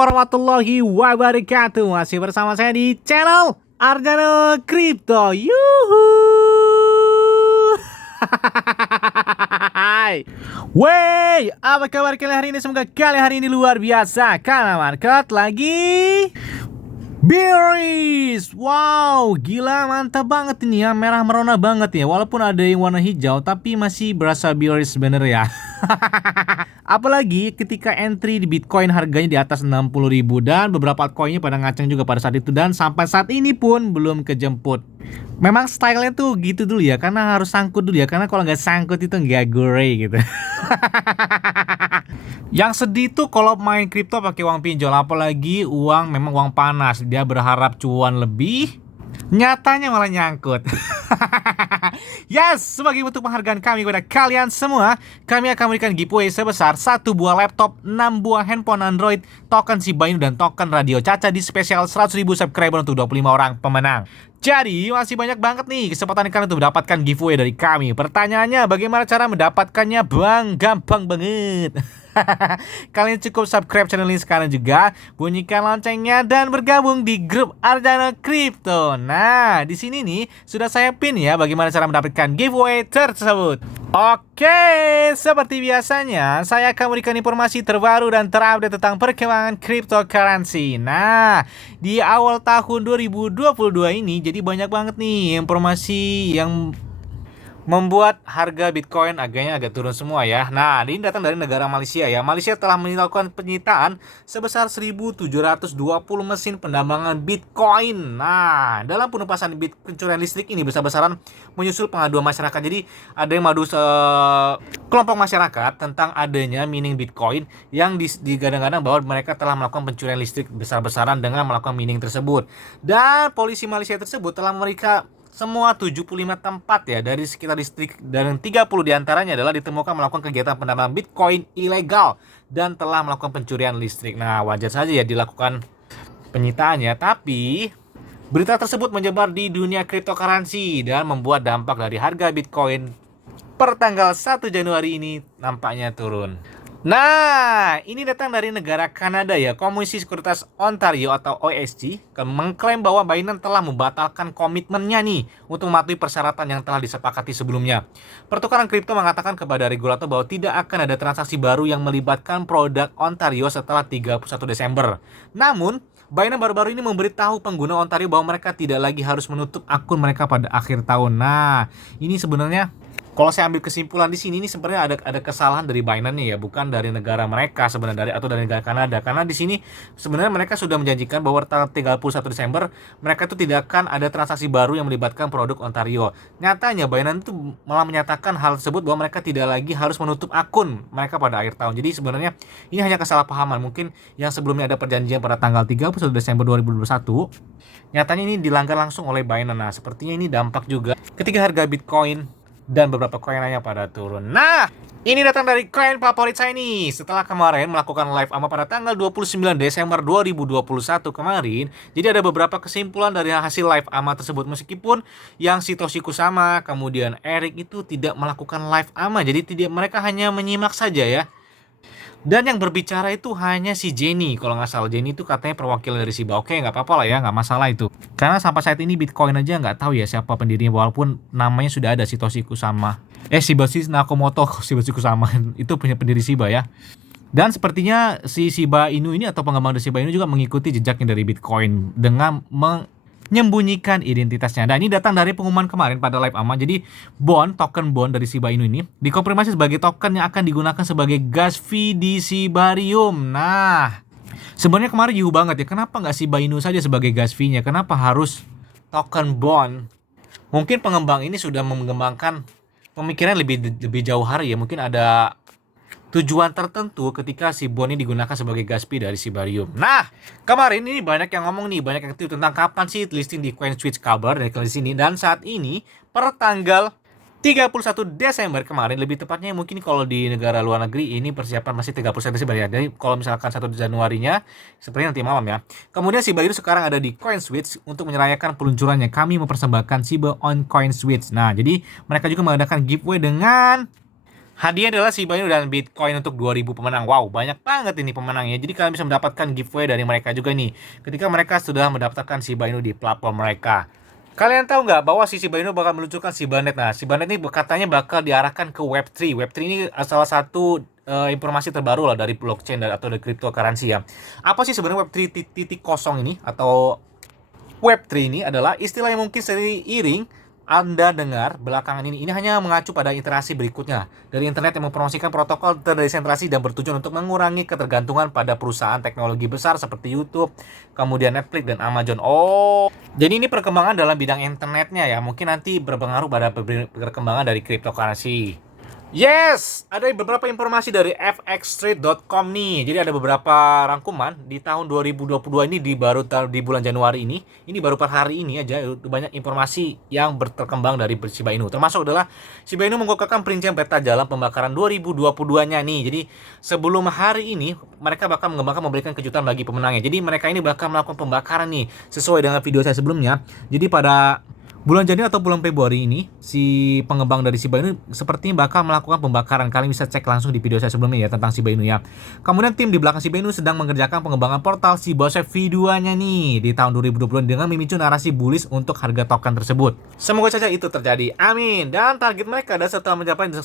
warahmatullahi wabarakatuh. Masih bersama saya di channel Arjana Crypto. Yuhu. Hai. Wey, apa kabar kalian hari ini? Semoga kalian hari ini luar biasa karena market lagi bearish. Wow, gila mantap banget ini ya, merah merona banget ya. Walaupun ada yang warna hijau tapi masih berasa bearish sebenarnya ya. Apalagi ketika entry di Bitcoin harganya di atas 60.000 dan beberapa altcoinnya pada ngaceng juga pada saat itu dan sampai saat ini pun belum kejemput. Memang stylenya tuh gitu dulu ya, karena harus sangkut dulu ya, karena kalau nggak sangkut itu nggak gore gitu. Yang sedih tuh kalau main kripto pakai uang pinjol, apalagi memang uang panas, dia berharap cuan lebih, nyatanya malah nyangkut. Yes, sebagai bentuk penghargaan kami kepada kalian semua, kami akan memberikan giveaway sebesar 1 buah laptop, 6 buah handphone Android, token Shiba Inu dan token Radio Caca di spesial 100.000 subscriber untuk 25 orang pemenang. Jadi masih banyak banget nih kesempatan kalian untuk mendapatkan giveaway dari kami. Pertanyaannya, bagaimana cara mendapatkannya bang? Gampang banget. Kalian cukup subscribe channel ini sekarang juga, bunyikan loncengnya dan bergabung di grup Arjana Crypto. Nah, di sini nih sudah saya pin ya bagaimana cara mendapatkan giveaway tersebut. Oke, seperti biasanya saya akan memberikan informasi terbaru dan terupdate tentang perkembangan cryptocurrency. Nah, di awal tahun 2022 ini jadi banyak banget nih informasi yang membuat harga Bitcoin agak turun semua ya. Nah, ini datang dari negara Malaysia ya. Malaysia telah melakukan penyitaan sebesar 1.720 mesin pendambangan Bitcoin. Nah, dalam penumpasan pencurian listrik ini besar-besaran menyusul pengaduan masyarakat. Jadi, ada yang madu kelompok masyarakat tentang adanya mining Bitcoin yang digadang-gadang bahwa mereka telah melakukan pencurian listrik besar-besaran dengan melakukan mining tersebut. Dan polisi Malaysia tersebut telah memeriksa semua 75 tempat ya dari sekitar distrik, dan 30 diantaranya adalah ditemukan melakukan kegiatan penambangan Bitcoin ilegal dan telah melakukan pencurian listrik. Nah, wajar saja ya dilakukan penyitaannya, tapi berita tersebut menyebar di dunia cryptocurrency dan membuat dampak dari harga Bitcoin per tanggal 1 Januari ini nampaknya turun. Nah, ini datang dari negara Kanada ya. Komisi Sekuritas Ontario atau OSC mengklaim bahwa Binance telah membatalkan komitmennya nih untuk mematuhi persyaratan yang telah disepakati sebelumnya. Pertukaran kripto mengatakan kepada regulator bahwa tidak akan ada transaksi baru yang melibatkan produk Ontario setelah 31 Desember. Namun, Binance baru-baru ini memberitahu pengguna Ontario bahwa mereka tidak lagi harus menutup akun mereka pada akhir tahun. Nah, ini sebenarnya kalau saya ambil kesimpulan di sini, ini sebenarnya ada kesalahan dari Binance-nya ya, bukan dari negara mereka sebenarnya, atau dari negara Kanada. Karena di sini sebenarnya mereka sudah menjanjikan bahwa tanggal 31 Desember mereka itu tidak akan ada transaksi baru yang melibatkan produk Ontario. Nyatanya Binance itu malah menyatakan hal tersebut bahwa mereka tidak lagi harus menutup akun mereka pada akhir tahun. Jadi sebenarnya ini hanya kesalahpahaman. Mungkin yang sebelumnya ada perjanjian pada tanggal 31 Desember 2021, nyatanya ini dilanggar langsung oleh Binance. Nah, sepertinya ini dampak juga ketika harga Bitcoin dan beberapa koin lainnya pada turun. Nah, ini datang dari koin favorit saya nih. Setelah kemarin melakukan live AMA pada tanggal 29 Desember 2021 kemarin, jadi ada beberapa kesimpulan dari hasil live AMA tersebut. Meskipun yang Satoshi Kusama, kemudian Eric itu tidak melakukan live AMA, jadi mereka hanya menyimak saja ya. Dan yang berbicara itu hanya si Jenny, kalau nggak salah. Jenny itu katanya perwakilan dari Shiba. Oke, nggak apa-apa lah ya, nggak masalah itu. Karena sampai saat ini Bitcoin aja nggak tahu ya siapa pendirinya, walaupun namanya sudah ada Satoshi Kusama. Shiba Nakamoto, Satoshi Kusama itu punya pendiri Shiba ya. Dan sepertinya si Shiba Inu ini atau pengembang dari Shiba Inu juga mengikuti jejaknya dari Bitcoin dengan menyembunyikan identitasnya. Dan ini datang dari pengumuman kemarin pada live AMA. Jadi token bond dari Shiba Inu ini dikonfirmasi sebagai token yang akan digunakan sebagai gas fee di Shibarium. Nah, sebenarnya kemarin yuhu banget ya, kenapa nggak Shiba Inu saja sebagai gas fee-nya? Kenapa harus token bond? Mungkin pengembang ini sudah mengembangkan pemikiran lebih jauh hari ya. Mungkin ada tujuan tertentu ketika si bond ini digunakan sebagai gas fee dari Shibarium. Nah, kemarin ini banyak yang ngomong nih, banyak yang tweet tentang kapan sih listing di CoinSwitch kabar dari sini. Dan saat ini per tanggal 31 Desember kemarin, lebih tepatnya mungkin kalau di negara luar negeri ini persiapan masih 31 Desember ya. Jadi kalau misalkan 1 Januarinya seperti nanti malam ya. Kemudian Shiba Inu sekarang ada di CoinSwitch untuk menyerayakan peluncurannya. Kami mempersembahkan Shiba on CoinSwitch. Nah, jadi mereka juga mengadakan giveaway dengan Hadiah adalah Shiba Inu dan Bitcoin untuk 2000 pemenang. Wow, banyak banget ini pemenangnya. Jadi kalian bisa mendapatkan giveaway dari mereka juga nih. Ketika mereka sudah mendapatkan Shiba Inu di platform mereka. Kalian tahu nggak bahwa si Shiba Inu bakal meluncurkan ShibaNet? Nah, ShibaNet ini katanya bakal diarahkan ke Web3. Web3 ini salah satu informasi terbaru lah dari blockchain atau dari cryptocurrency ya. Apa sih sebenarnya Web3 titik kosong ini atau Web3 ini adalah istilah yang mungkin seiring Anda dengar belakangan ini. Ini hanya mengacu pada iterasi berikutnya dari internet yang mempromosikan protokol terdesentralisasi dan bertujuan untuk mengurangi ketergantungan pada perusahaan teknologi besar seperti YouTube, kemudian Netflix dan Amazon. Oh, jadi ini perkembangan dalam bidang internetnya ya. Mungkin nanti berpengaruh pada perkembangan dari cryptocurrency. Yes, ada beberapa informasi dari fxtrade.com nih. Jadi ada beberapa rangkuman di tahun 2022 ini di bulan Januari ini. Ini baru per hari ini aja banyak informasi yang berkembang dari Shiba Inu. Termasuk adalah Shiba Inu mengungkapkan perincian peta jalan pembakaran 2022-nya nih. Jadi sebelum hari ini mereka bakal mengembangkan memberikan kejutan bagi pemenangnya. Jadi mereka ini bakal melakukan pembakaran nih sesuai dengan video saya sebelumnya. Jadi pada bulan Januari atau bulan Februari ini, si pengembang dari Shiba Inu sepertinya bakal melakukan pembakaran. Kalian bisa cek langsung di video saya sebelumnya ya tentang Shiba Inu ya. Kemudian tim di belakang Shiba Inu sedang mengerjakan pengembangan portal Shiba V2-nya nih di tahun 2020 dengan memicu narasi bullish untuk harga token tersebut. Semoga saja itu terjadi. Amin. Dan target mereka adalah setelah mencapai 1,1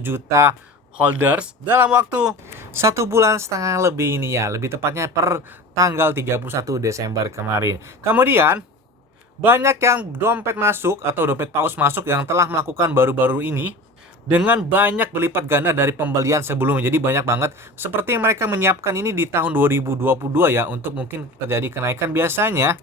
juta holders dalam waktu 1,5 bulan lebih ini ya. Lebih tepatnya per tanggal 31 Desember kemarin. Kemudian banyak yang dompet masuk atau dompet paus masuk yang telah melakukan baru-baru ini dengan banyak berlipat ganda dari pembelian sebelumnya. Jadi banyak banget. Seperti yang mereka menyiapkan ini di tahun 2022 ya, untuk mungkin terjadi kenaikan. Biasanya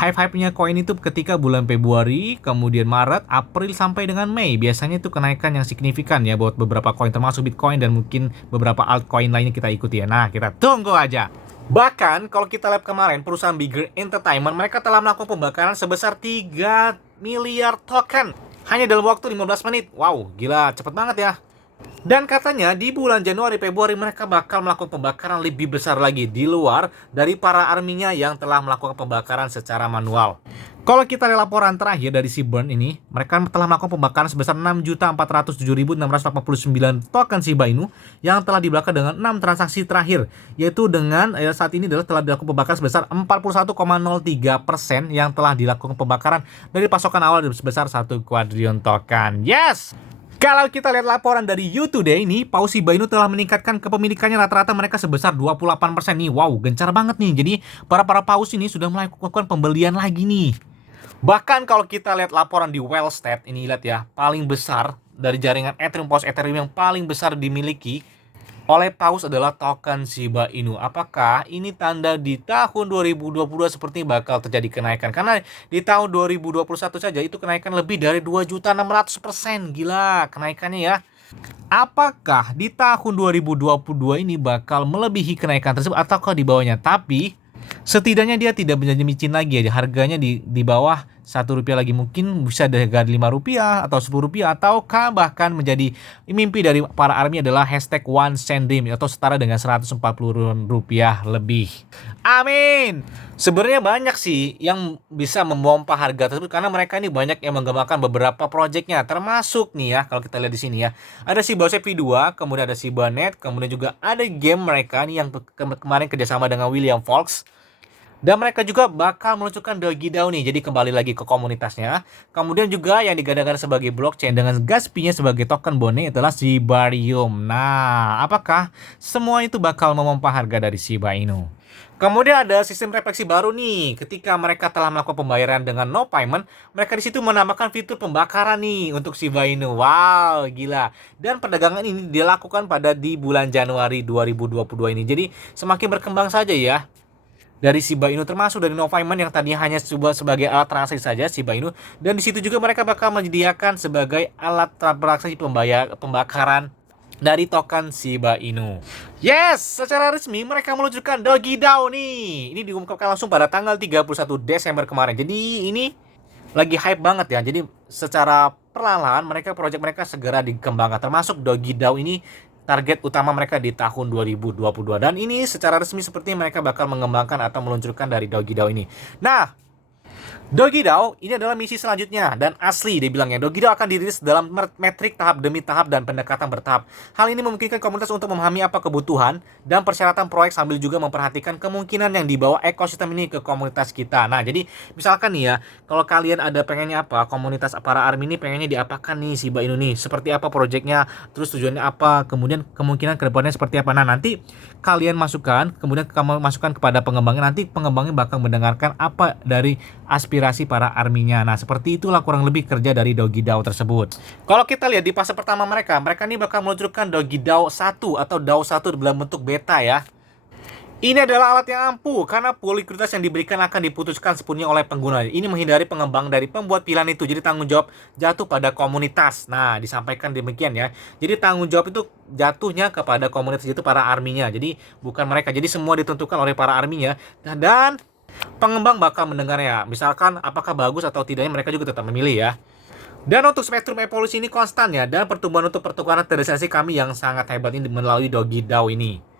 hype-hype-nya koin itu ketika bulan Februari, kemudian Maret, April sampai dengan Mei. Biasanya itu kenaikan yang signifikan ya buat beberapa koin termasuk Bitcoin dan mungkin beberapa altcoin lainnya kita ikuti ya. Nah, kita tunggu aja. Bahkan kalau kita lihat kemarin perusahaan Bigger Entertainment mereka telah melakukan pembakaran sebesar 3 miliar token hanya dalam waktu 15 menit. Wow, gila, cepet banget ya. Dan katanya di bulan Januari Februari mereka bakal melakukan pembakaran lebih besar lagi di luar dari para arminya yang telah melakukan pembakaran secara manual. Kalau kita lihat laporan terakhir dari Seaburn ini, mereka telah melakukan pembakaran sebesar 6.407.649 token Shiba Inu yang telah dibakar dengan 6 transaksi terakhir, yaitu dengan saat ini telah dilakukan pembakaran sebesar 41,03% yang telah dilakukan pembakaran dari pasokan awal sebesar 1 kuadrillion token. Yes! Kalau kita lihat laporan dari You Today ini, paus Shiba Inu telah meningkatkan kepemilikannya rata-rata mereka sebesar 28% nih. Wow, gencar banget nih. Jadi para paus ini sudah melakukan pembelian lagi nih. Bahkan kalau kita lihat laporan di Wellstat ini, lihat ya, paling besar dari jaringan Ethereum, paus Ethereum yang paling besar dimiliki oleh paus adalah token Shiba Inu. Apakah ini tanda di tahun 2022 seperti bakal terjadi kenaikan? Karena di tahun 2021 saja itu kenaikan lebih dari 2.600%. Gila kenaikannya ya. Apakah di tahun 2022 ini bakal melebihi kenaikan tersebut ataukah di bawahnya? Tapi setidaknya dia tidak menjadi micin lagi ya. Harganya di bawah Rp1 lagi, mungkin bisa dari harga Rp5 atau Rp10, ataukah bahkan menjadi mimpi dari para army adalah hashtag 1 cent dream atau setara dengan Rp140 lebih. Amin. Sebenarnya banyak sih yang bisa memompa harga tersebut karena mereka ini banyak yang mengembangkan beberapa proyeknya, termasuk nih ya kalau kita lihat di sini ya. Ada Shiba V2, kemudian ada ShibaNet, kemudian juga ada game mereka nih yang kemarin kerjasama dengan William Folks. Dan mereka juga bakal meluncurkan Dogi DAO nih, jadi kembali lagi ke komunitasnya. Kemudian juga yang digadang-gadang sebagai blockchain dengan gas fee-nya sebagai token bone adalah Shibarium. Nah, apakah semua itu bakal memompa harga dari Shiba Inu? Kemudian ada sistem refleksi baru nih. Ketika mereka telah melakukan pembayaran dengan no payment, mereka di situ menambahkan fitur pembakaran nih untuk Shiba Inu. Wow, gila. Dan perdagangan ini dilakukan di bulan Januari 2022 ini. Jadi semakin berkembang saja ya dari Shiba Inu, termasuk dari no payment yang tadinya hanya sebagai alat transaksi saja Shiba Inu, dan di situ juga mereka bakal menyediakan sebagai alat transaksi pembakaran dari token Shiba Inu. Yes, secara resmi mereka meluncurkan Dogi DAO nih. Ini diumumkan langsung pada tanggal 31 Desember kemarin. Jadi ini lagi hype banget ya. Jadi secara perlahan mereka proyek mereka segera dikembangkan, termasuk Dogi DAO ini target utama mereka di tahun 2022. Dan ini secara resmi seperti mereka bakal mengembangkan atau meluncurkan dari Dogi DAO ini. Nah, Dogidao ini adalah misi selanjutnya dan asli dia bilangnya Dogidao akan dirilis dalam metrik tahap demi tahap dan pendekatan bertahap. Hal ini memungkinkan komunitas untuk memahami apa kebutuhan dan persyaratan proyek sambil juga memperhatikan kemungkinan yang dibawa ekosistem ini ke komunitas kita. Nah, jadi misalkan nih ya, kalau kalian ada pengennya apa, komunitas para ARMY ini pengennya diapakan nih Shiba Inu nih, seperti apa proyeknya, terus tujuannya apa, kemudian kemungkinan kedepannya seperti apa. Nah, nanti kalian masukkan, kemudian kamu masukkan kepada pengembangnya, nanti pengembangnya bakal mendengarkan apa dari aspirasi para arminya. Nah, seperti itulah kurang lebih kerja dari Dogidao tersebut. Kalau kita lihat di fase pertama mereka ini bakal meluncurkan Dogidao 1 atau DAO 1 dalam bentuk beta ya. Ini adalah alat yang ampuh karena pool likuiditas yang diberikan akan diputuskan sepenuhnya oleh pengguna. Ini menghindari pengembang dari pembuat pilihan itu. Jadi tanggung jawab jatuh pada komunitas. Nah, disampaikan demikian ya. Jadi tanggung jawab itu jatuhnya kepada komunitas itu para arminya. Jadi bukan mereka. Jadi semua ditentukan oleh para arminya. Dan pengembang bakal mendengarnya. Misalkan apakah bagus atau tidaknya mereka juga tetap memilih ya. Dan untuk spektrum evolusi ini konstan ya. Dan pertumbuhan untuk pertukaran transaksi kami yang sangat hebat ini melalui Dogidao ini.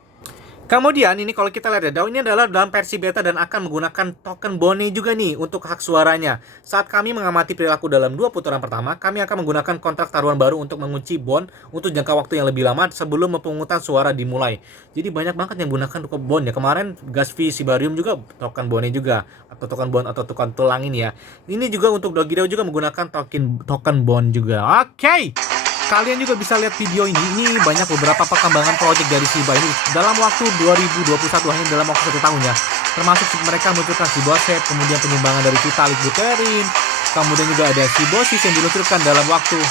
Kemudian ini kalau kita lihat ya, DAO ini adalah dalam versi beta dan akan menggunakan token Bone juga nih untuk hak suaranya. Saat kami mengamati perilaku dalam 2 putaran pertama, kami akan menggunakan kontrak taruhan baru untuk mengunci bond untuk jangka waktu yang lebih lama sebelum pemungutan suara dimulai. Jadi banyak banget yang menggunakan token bond ya. Kemarin gas fee Shibarium juga token Bone juga, atau token bond atau token tulang ini ya. Ini juga untuk Dogidao juga menggunakan token bond juga. Oke. Kalian juga bisa lihat video ini. Ini banyak beberapa perkembangan proyek dari Shiba ini dalam waktu 2021, hanya dalam waktu 1 tahun ya. Termasuk mereka meluncurkan Shiboset, kemudian pengembangan dari Vitalik Buterin, kemudian juga ada Shibosis yang diluncurkan dalam waktu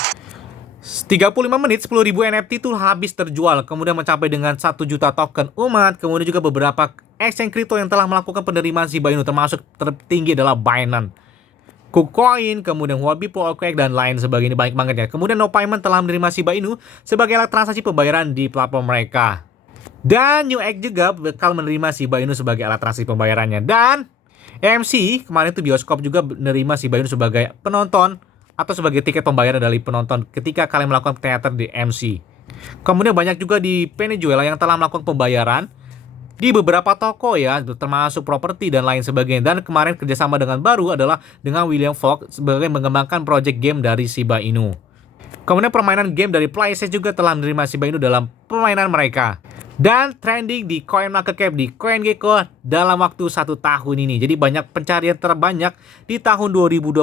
35 menit. 10.000 NFT itu habis terjual, kemudian mencapai dengan 1 juta token umat. Kemudian juga beberapa exchange kripto yang telah melakukan penerimaan Shiba Inu, termasuk tertinggi adalah Binance, KuCoin, kemudian Huobi, Polkek, dan lain sebagainya, banyak banget ya. Kemudian NoPayment telah menerima Shiba Inu sebagai alat transaksi pembayaran di platform mereka. Dan Newegg juga bakal menerima Shiba Inu sebagai alat transaksi pembayarannya. Dan AMC, kemarin itu bioskop juga menerima Shiba Inu sebagai penonton atau sebagai tiket pembayaran dari penonton ketika kalian melakukan teater di MC. Kemudian banyak juga di Venezuela yang telah melakukan pembayaran di beberapa toko ya, termasuk properti dan lain sebagainya. Dan kemarin kerjasama dengan baru adalah dengan William Fox sebagai mengembangkan project game dari Shiba Inu. Kemudian permainan game dari PlayStation juga telah menerima Shiba Inu dalam permainan mereka. Dan trending di CoinMarketCap di CoinGecko dalam waktu 1 tahun ini. Jadi banyak pencarian terbanyak di tahun 2021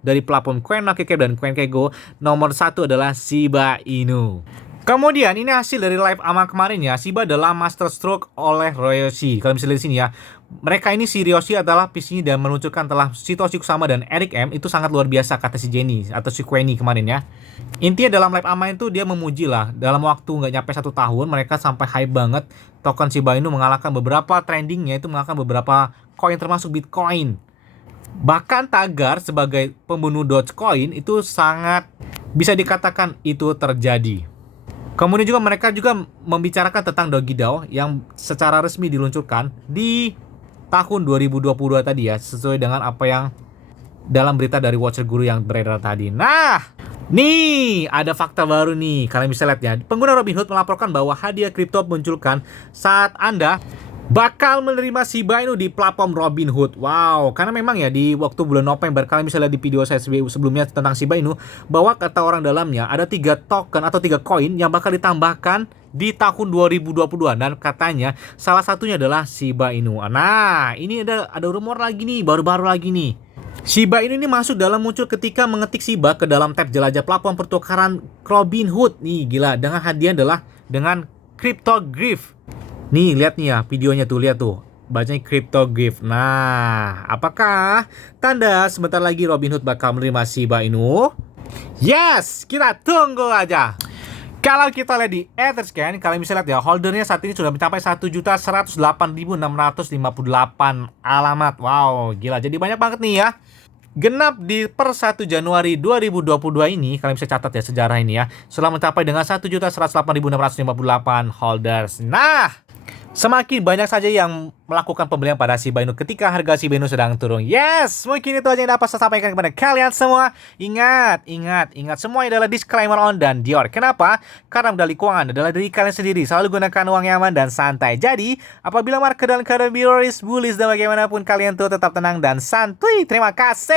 dari platform CoinMarketCap dan CoinGecko. Nomor 1 adalah Shiba Inu. Kemudian ini hasil dari live aman kemarin ya. Shiba adalah master stroke oleh Ryoshi. Kalau misalnya di sini ya, mereka ini si Ryoshi adalah PC dan meluncurkan telah Satoshi Kusama dan Eric M. Itu sangat luar biasa kata si Jenny atau si Queenie kemarin ya. Intinya dalam live aman itu dia memuji lah, dalam waktu nggak nyampe 1 tahun mereka sampai hype banget. Token Shiba Inu mengalahkan beberapa trendingnya, itu mengalahkan beberapa koin termasuk Bitcoin. Bahkan Tagar sebagai pembunuh Dogecoin itu sangat bisa dikatakan itu terjadi. Kemudian juga mereka juga membicarakan tentang Dogidao yang secara resmi diluncurkan di tahun 2022 tadi ya, sesuai dengan apa yang dalam berita dari Watcher Guru yang beredar tadi. Nah, nih ada fakta baru nih, kalian bisa lihat ya. Pengguna Robinhood melaporkan bahwa hadiah kripto munculkan saat Anda bakal menerima Shiba Inu di platform Robinhood. Wow, karena memang ya di waktu bulan November, kalian bisa lihat di video saya sebelumnya tentang Shiba Inu, bahwa kata orang dalamnya ada 3 token atau 3 koin yang bakal ditambahkan di tahun 2022 dan katanya salah satunya adalah Shiba Inu. Nah, ini ada rumor lagi nih, baru-baru lagi nih. Shiba Inu ini masuk dalam muncul ketika mengetik Shiba ke dalam tab jelajah platform pertukaran Robinhood. Nih gila, dengan hadiah adalah dengan Cryptoglyph. Nih lihat nih ya videonya tuh, lihat tuh bacanya Cryptoglyph. Nah, apakah tanda sebentar lagi Robinhood bakal menerima Shiba Inu? Yes, kita tunggu aja. Kalau kita lihat di Etherscan, kalian bisa lihat ya, holdernya saat ini sudah mencapai 1.108.658 alamat. Wow, gila, jadi banyak banget nih ya. Genap di per 1 Januari 2022 ini, kalian bisa catat ya sejarah ini ya, setelah mencapai dengan 1.108.658 holders. Nah, Semakin banyak saja yang melakukan pembelian pada Shiba Inu ketika harga Shiba Inu sedang turun. Yes, mungkin itu aja yang dapat saya sampaikan kepada kalian semua. Ingat, semua adalah disclaimer on dan Dior. Kenapa? Karena medali keuangan adalah dari kalian sendiri. Selalu gunakan uang yang aman dan santai. Jadi, apabila market dalam keadaan bearish, bullish, dan bagaimanapun kalian tuh tetap tenang dan santuy. Terima kasih.